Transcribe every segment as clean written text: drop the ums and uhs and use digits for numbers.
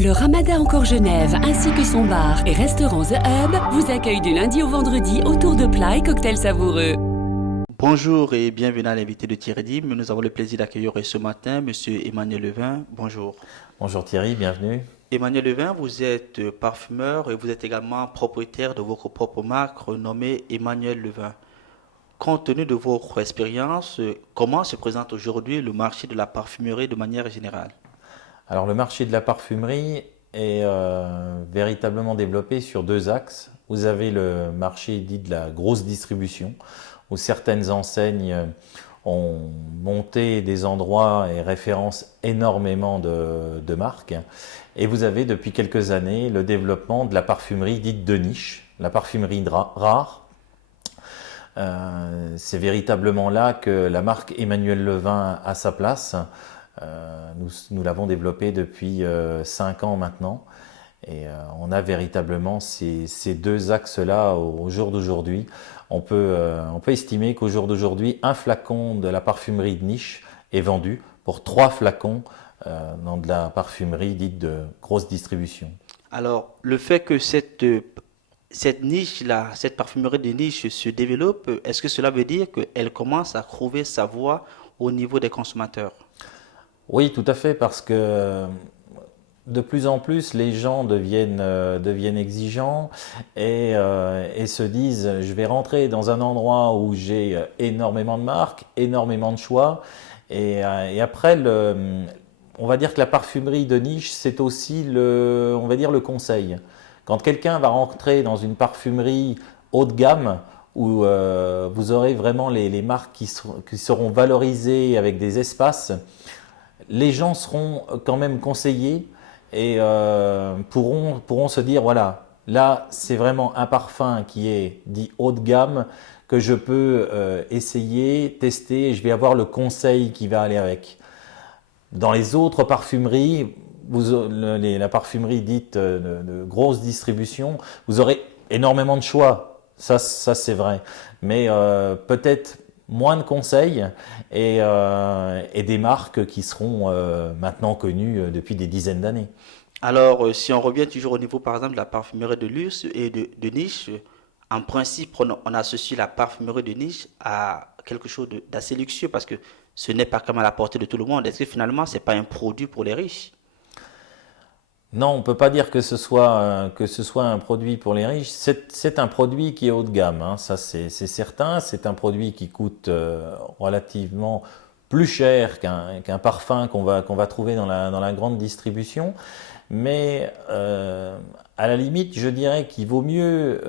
Le Ramadan Encore Genève ainsi que son bar et restaurant The Hub vous accueillent du lundi au vendredi autour de plats et cocktails savoureux. Bonjour et bienvenue à l'invité de Thierry Dim. Nous avons le plaisir d'accueillir ce matin Monsieur Emmanuel Levin. Bonjour. Bonjour Thierry, bienvenue. Emmanuel Levin, vous êtes parfumeur et vous êtes également propriétaire de votre propre marque renommée Emmanuel Levin. Compte tenu de votre expérience, comment se présente aujourd'hui le marché de la parfumerie de manière générale? Alors le marché de la parfumerie est véritablement développé sur deux axes. Vous avez le marché dit de la grosse distribution, où certaines enseignes ont monté des endroits et référencent énormément de marques. Et vous avez depuis quelques années le développement de la parfumerie dite de niche, la parfumerie rare. C'est véritablement là que la marque Emmanuel Levin a sa place. Nous l'avons développé depuis 5 ans maintenant et on a véritablement ces deux axes-là au jour d'aujourd'hui. On peut estimer qu'au jour d'aujourd'hui, un flacon de la parfumerie de niche est vendu pour 3 flacons dans de la parfumerie dite de grosse distribution. Alors, le fait que cette niche-là, cette parfumerie de niche se développe, est-ce que cela veut dire qu'elle commence à trouver sa voie au niveau des consommateurs? Oui, tout à fait, parce que de plus en plus, les gens deviennent exigeants et se disent, je vais rentrer dans un endroit où j'ai énormément de marques, énormément de choix. Et après, on va dire que la parfumerie de niche, c'est aussi on va dire le conseil. Quand quelqu'un va rentrer dans une parfumerie haut de gamme, où vous aurez vraiment les marques qui seront valorisées avec des espaces, les gens seront quand même conseillés et pourront se dire, voilà, là c'est vraiment un parfum qui est dit haut de gamme, que je peux essayer, tester, et je vais avoir le conseil qui va aller avec. Dans les autres parfumeries, la parfumerie dite de grosse distribution, vous aurez énormément de choix, ça c'est vrai, mais peut-être moins de conseils et des marques qui seront maintenant connues depuis des dizaines d'années. Alors, si on revient toujours au niveau, par exemple, de la parfumerie de luxe et de niche, en principe, on associe la parfumerie de niche à quelque chose d'assez luxueux parce que ce n'est pas comme à la portée de tout le monde. Est-ce que finalement, ce n'est pas un produit pour les riches? Non, on ne peut pas dire que ce soit un produit pour les riches. C'est un produit qui est haut de gamme, hein, ça c'est certain. C'est un produit qui coûte relativement plus cher qu'un parfum qu'on va trouver dans la grande distribution. Mais à la limite, je dirais qu'il vaut mieux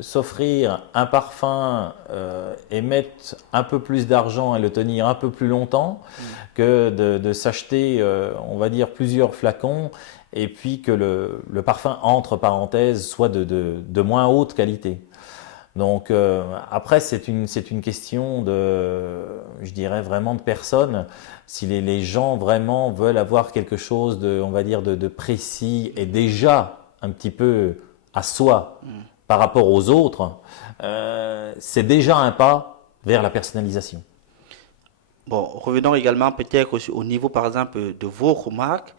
s'offrir un parfum et mettre un peu plus d'argent et le tenir un peu plus longtemps que de s'acheter, on va dire, plusieurs flacons et puis que le parfum, entre parenthèses, soit de moins haute qualité. Donc après, c'est une question je dirais vraiment de personne. Si les gens vraiment veulent avoir quelque chose on va dire, de précis et déjà un petit peu à soi par rapport aux autres, c'est déjà un pas vers la personnalisation. Bon, revenons également peut-être au niveau, par exemple, de vos remarques.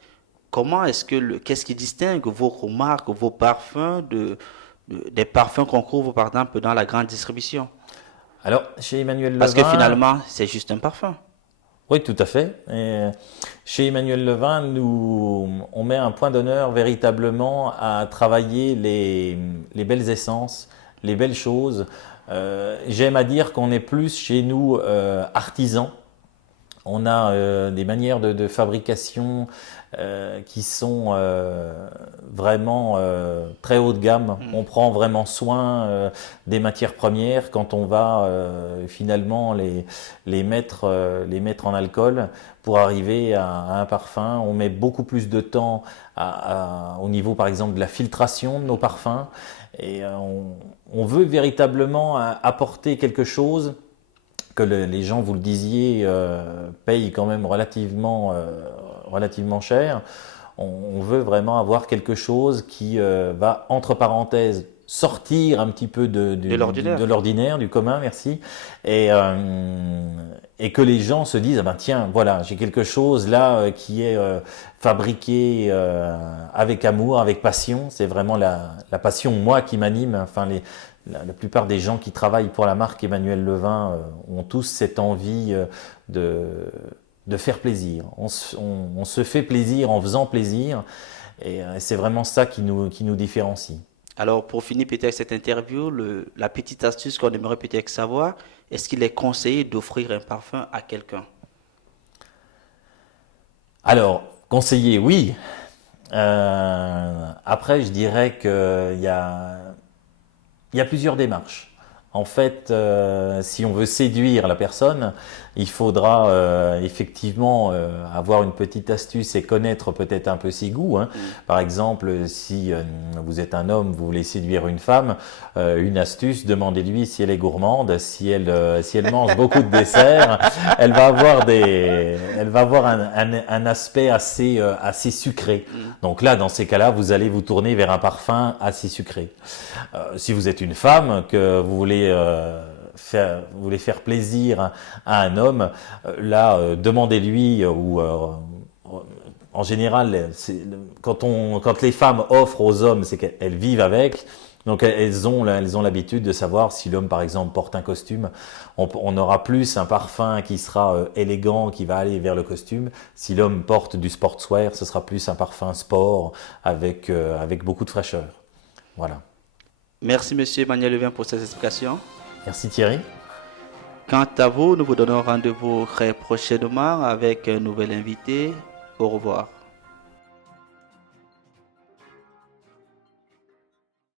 Qu'est-ce qui distingue vos remarques, vos parfums des parfums qu'on trouve, par exemple, dans la grande distribution? Alors, chez Emmanuel Parce que Levin, finalement, c'est juste un parfum. oui, tout à fait. Chez Emmanuel Levin, on met un point d'honneur véritablement à travailler les belles essences, les belles choses. J'aime à dire qu'on est plus chez nous artisans. On a des manières de fabrication qui sont vraiment très haut de gamme. On prend vraiment soin des matières premières quand on va finalement les mettre en alcool pour arriver à un parfum. On met beaucoup plus de temps au niveau par exemple de la filtration de nos parfums et on veut véritablement apporter quelque chose que les gens, vous le disiez, payent quand même relativement cher. On veut vraiment avoir quelque chose qui va, entre parenthèses, sortir un petit peu De l'ordinaire. de l'ordinaire, du commun, merci, et que les gens se disent, ah ben tiens, voilà, j'ai quelque chose là qui est fabriqué avec amour, avec passion. C'est vraiment la passion, moi, qui m'anime. Enfin, la plupart des gens qui travaillent pour la marque Emmanuel Levin ont tous cette envie de faire plaisir. On se fait plaisir en faisant plaisir, et c'est vraiment ça qui nous différencie. Alors, pour finir peut-être cette interview, la petite astuce qu'on aimerait peut-être savoir, est-ce qu'il est conseillé d'offrir un parfum à quelqu'un? Alors, conseiller, oui. Après, je dirais il y a plusieurs démarches. En fait, si on veut séduire la personne, il faudra effectivement avoir une petite astuce et connaître peut-être un peu ses goûts, hein. Par exemple, si vous êtes un homme, vous voulez séduire une femme, une astuce, demandez-lui si elle est gourmande, si elle mange beaucoup de desserts, elle va avoir un aspect assez sucré. Donc là, dans ces cas-là, vous allez vous tourner vers un parfum assez sucré. Si vous êtes une femme, que vous voulez faire plaisir à un homme, là, demandez-lui en général, quand les femmes offrent aux hommes, c'est qu'elles vivent avec. Donc elles ont l'habitude de savoir si l'homme, par exemple, porte un costume. On aura plus un parfum qui sera élégant, qui va aller vers le costume. Si l'homme porte du sportswear, ce sera plus un parfum sport avec beaucoup de fraîcheur. Voilà. Merci, monsieur Emmanuel Levin, pour ces explications. Merci Thierry. Quant à vous, nous vous donnons rendez-vous très prochainement avec un nouvel invité. Au revoir.